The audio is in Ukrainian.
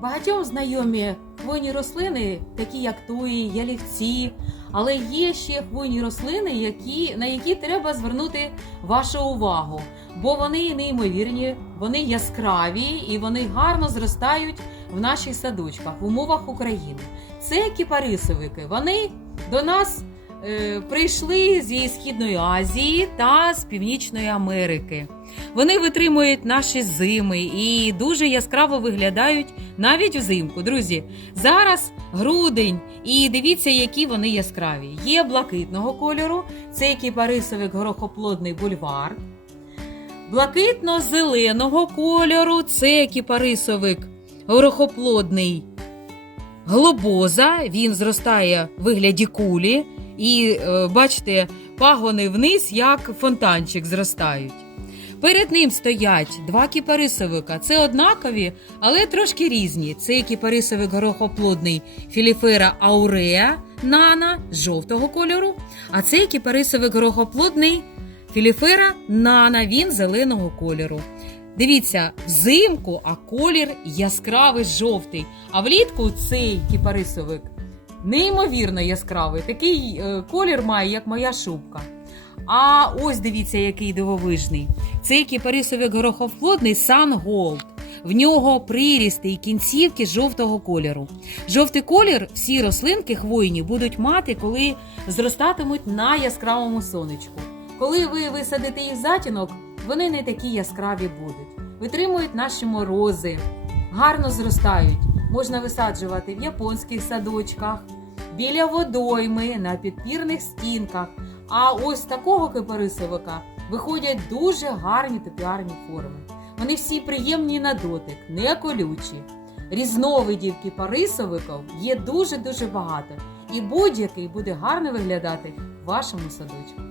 Багатьом знайомі хвойні рослини, такі як туї, ялівці, але є ще хвойні рослини, які, на які треба звернути вашу увагу, бо вони неймовірні, вони яскраві і вони гарно зростають в наших садочках в умовах України. Це кіпарисовики. Вони до нас прийшли зі Східної Азії та з Північної Америки. Вони витримують наші зими і дуже яскраво виглядають навіть взимку. Друзі, зараз грудень, і дивіться, які вони яскраві. Є блакитного кольору, це кіпарисовик горохоплодний бульвар. Блакитно-зеленого кольору це кіпарисовик горохоплодний глобоза. Він зростає в вигляді кулі. І е, бачите, пагони вниз, як фонтанчик зростають. Перед ним стоять два кіпарисовика. Це однакові, але трошки різні. Це кіпарисовик горохоплодний філіфера ауреа нана жовтого кольору, а це кіпарисовик горохоплодний філіфера нана, він зеленого кольору. Дивіться, взимку, а колір яскравий жовтий. А влітку цей кіпарисовик неймовірно яскравий. Такий е, колір має, як моя шубка. А ось дивіться, який дивовижний. Цей кіпарисовик горохоплодний Sun Gold. В нього прирісти і кінцівки жовтого кольору. Жовтий колір всі рослинки хвойні будуть мати, коли зростатимуть на яскравому сонечку. Коли ви висадите їх затінок, вони не такі яскраві будуть. Витримують наші морози, гарно зростають. Можна висаджувати в японських садочках, біля водойми, на підпірних стінках. А ось такого кипарисовика виходять дуже гарні топіарні форми. Вони всі приємні на дотик, не колючі. Різновидів кипарисовиків є дуже-дуже багато, і будь-який буде гарно виглядати в вашому садочку.